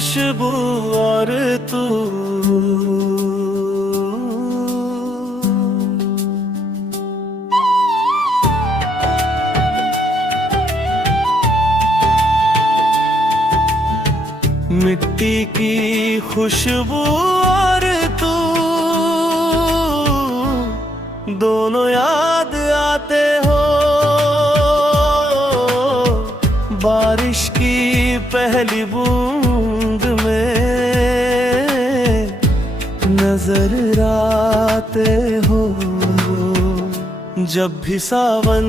खुशबू और तू। मिट्टी की खुशबू और तू, दोनों याद आते हो। बारिश की पहली बूंद में नजर आते हो। जब भी सावन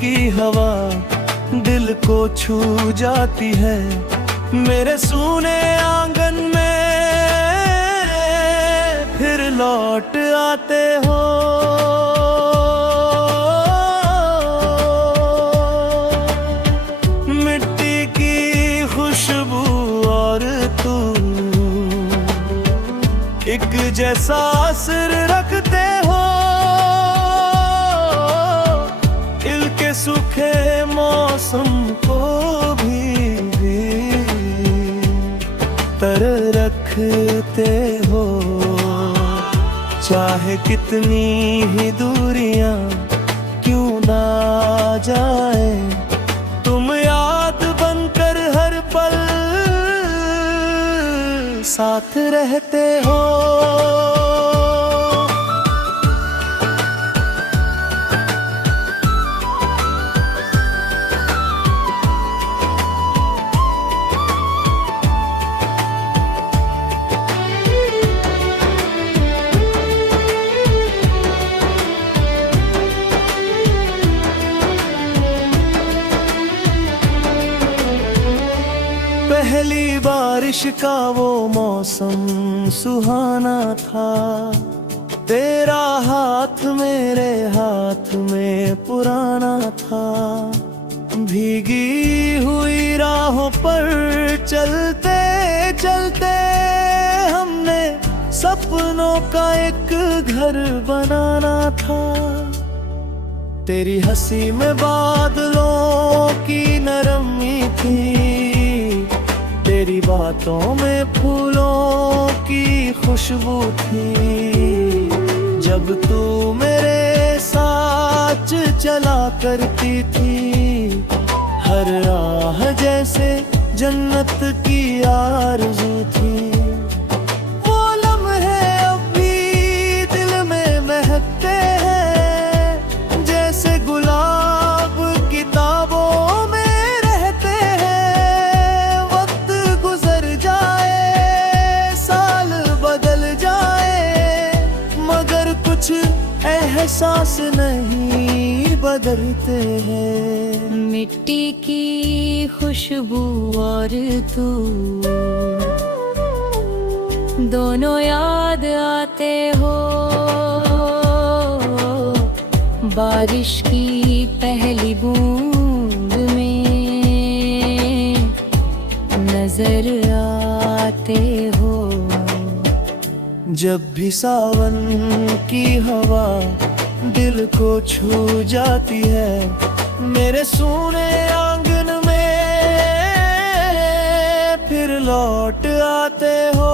की हवा दिल को छू जाती है, मेरे सूने आंगन में फिर लौट आते हो। मिट्टी की खुशबू और तू एक जैसा असर रखते हो। दिल के सूखे मौसम को तर रखते हो। चाहे कितनी ही दूरियां क्यों ना जाए, तुम याद बनकर हर पल साथ रहते हो। पहली बारिश का वो मौसम सुहाना था। तेरा हाथ मेरे हाथ में पुराना था। भीगी हुई राहों पर चलते चलते हमने सपनों का एक घर बनाना था। तेरी हंसी में बादलों की नरमी थी। तेरी बातों में फूलों की खुशबू थी। जब तू मेरे साथ चला करती थी, हर राह जैसे जन्नत की आरज़ू थी। वो लम्हे अब भी दिल में महकते हैं, जैसे गुलाब किताबों में रहते हैं। वक्त गुजर जाए, साल बदल जाए, मगर कुछ एहसास नहीं बदलते हैं। मिट्टी की खुशबू और तू, दोनों याद आते हो। बारिश की पहली बूंद में नजर आते हो। जब भी सावन की हवा दिल को छू जाती है, मेरे सूने आंगन में फिर लौट आते हो।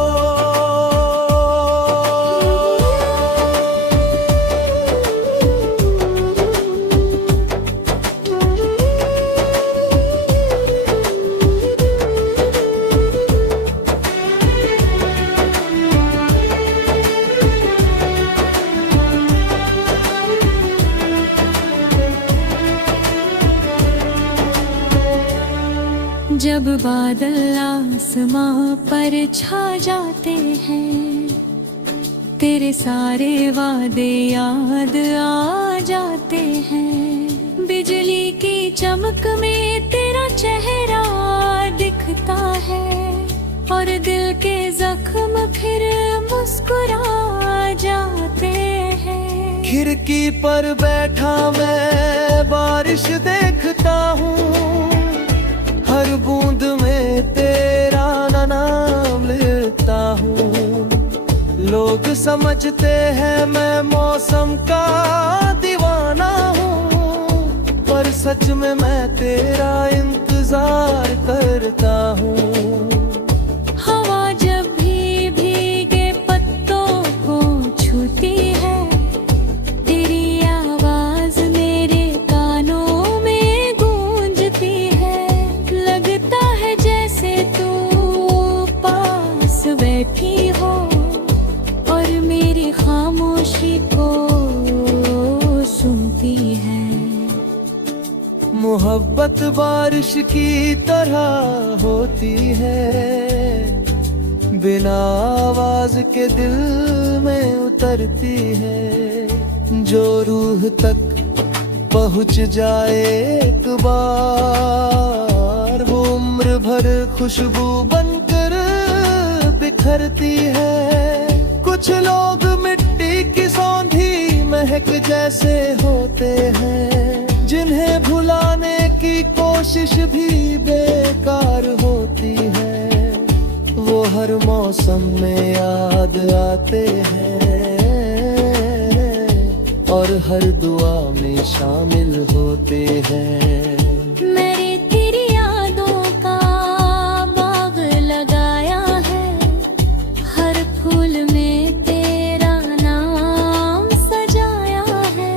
जब बादल आसमां पर छा जाते हैं, तेरे सारे वादे याद आ जाते हैं। बिजली की चमक में तेरा चेहरा दिखता है, और दिल के जख्म फिर मुस्कुरा जाते हैं। खिड़की पर बैठा मैं बारिश देखता हूँ, हर बूंद में तेरा नाम लिखता हूँ। लोग समझते हैं मैं मौसम का दीवाना हूँ, पर सच में मैं तेरा इंतजार करता हूँ। मोहब्बत बारिश की तरह होती है, बिना आवाज के दिल में उतरती है। जो रूह तक पहुंच जाए एक बार, वो उम्र भर खुशबू बनकर बिखरती है। कुछ लोग मिट्टी की सौंधी महक जैसे होते हैं, जिन्हें भुलाने की कोशिश भी बेकार होती है। वो हर मौसम में याद आते हैं और हर दुआ में शामिल होते हैं। मैंने तेरी यादों का बाग लगाया है, हर फूल में तेरा नाम सजाया है।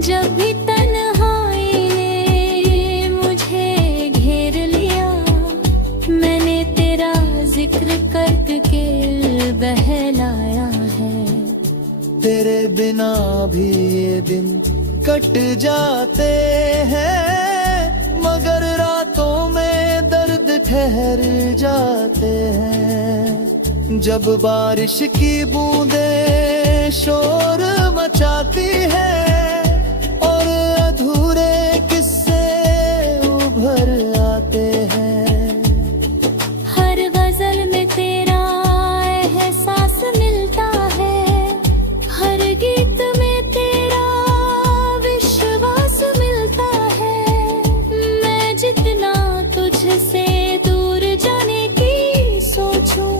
जब भी तन्हाई ने मुझे घेर लिया, मैंने तेरा जिक्र करके बहलाया है। तेरे बिना भी ये दिन कट जाते हैं, मगर रातों में दर्द ठहर जाते हैं। जब बारिश की बूंदें शोर मचाती है और अधूरे किस्से उभर आते हैं। हर गजल में तेरा एहसास मिलता है, हर गीत में तेरा विश्वास मिलता है। मैं जितना तुझसे दूर जाने की सोचूं,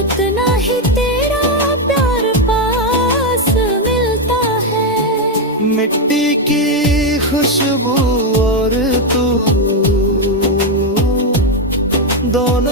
उतना ही तेरा प्यार पास मिलता है। मिट्टी की खुशबू और तू दोनों